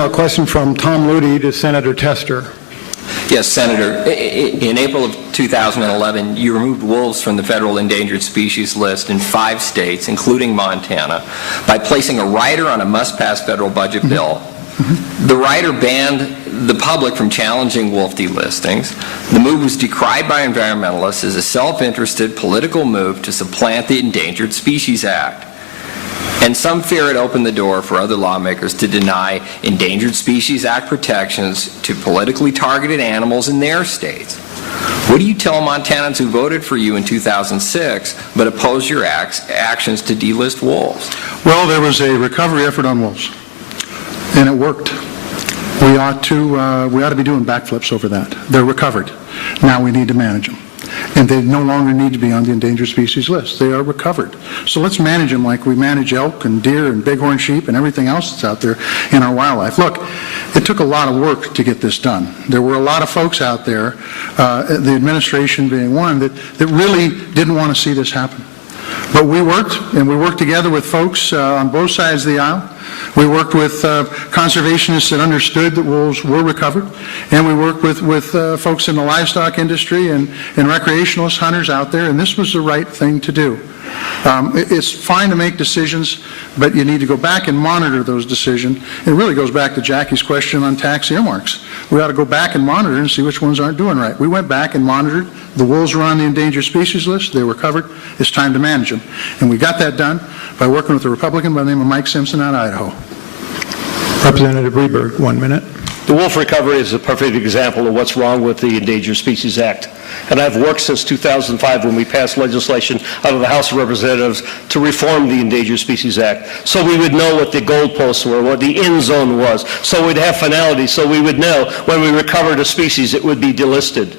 Now a question from Tom Ludy to Senator Tester. Yes, Senator. In April of 2011, you removed wolves from the federal endangered species list in 5 states, including Montana, by placing a rider on a must-pass federal budget bill. The rider banned the public from challenging wolf delistings. The move was decried by environmentalists as a self-interested political move to supplant the Endangered Species Act. And some fear it opened the door for other lawmakers to deny Endangered Species Act protections to politically targeted animals in their states. What do you tell Montanans who voted for you in 2006 but oppose your actions to delist wolves? Well, there was a recovery effort on wolves, and it worked. We ought to be doing backflips over that. They're recovered. Now we need to manage them. And they no longer need to be on the endangered species list. They are recovered. So let's manage them like we manage elk and deer and bighorn sheep and everything else that's out there in our wildlife. Look, it took a lot of work to get this done. There were a lot of folks out there, the administration being one, that really didn't want to see this happen. But we worked, and we worked together with folks on both sides of the aisle. We worked with conservationists that understood that wolves were recovered, and we worked with folks in the livestock industry and recreationalist hunters out there, and this was the right thing to do. It's fine to make decisions, but you need to go back and monitor those decisions. It really goes back to Jackie's question on tax earmarks. We ought to go back and monitor and see which ones aren't doing right. We went back and monitored. The wolves were on the endangered species list. They were covered. It's time to manage them. And we got that done by working with a Republican by the name of Mike Simpson out of Idaho. Representative Rehberg, 1 minute. The wolf recovery is a perfect example of what's wrong with the Endangered Species Act. And I've worked since 2005 when we passed legislation out of the House of Representatives to reform the Endangered Species Act, so we would know what the goalposts were, what the end zone was, so we'd have finality, so we would know when we recovered a species it would be delisted.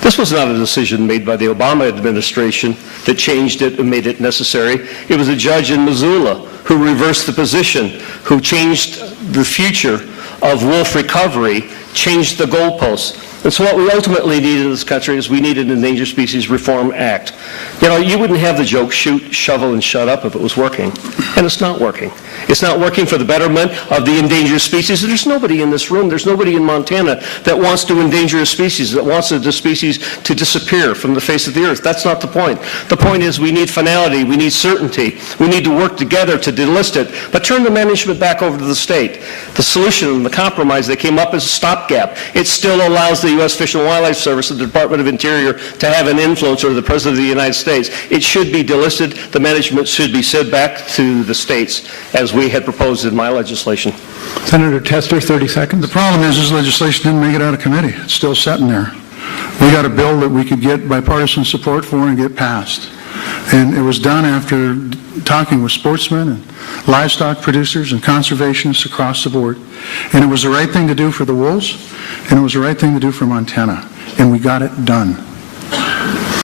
This was not a decision made by the Obama administration that changed it and made it necessary. It was a judge in Missoula who reversed the position, who changed the future of wolf recovery, changed the goalposts. And so what we ultimately need in this country is we need an Endangered Species Reform Act. You know, you wouldn't have the joke, shoot, shovel, and shut up if it was working. And it's not working. It's not working for the betterment of the endangered species. There's nobody in this room, there's nobody in Montana that wants to endanger a species, that wants the species to disappear from the face of the earth. That's not the point. The point is we need finality, we need certainty, we need to work together to delist it, but turn the management back over to the state. The solution, the compromise that came up is a stopgap. It still allows the U.S. Fish and Wildlife Service and the Department of Interior to have an influence over the President of the United States. It should be delisted. The management should be sent back to the states as we had proposed in my legislation. Senator Tester, 30 seconds. The problem is this legislation didn't make it out of committee. It's still sitting there. We got a bill that we could get bipartisan support for and get passed. And it was done after talking with sportsmen and livestock producers and conservationists across the board. And it was the right thing to do for the wolves, and it was the right thing to do for Montana. And we got it done.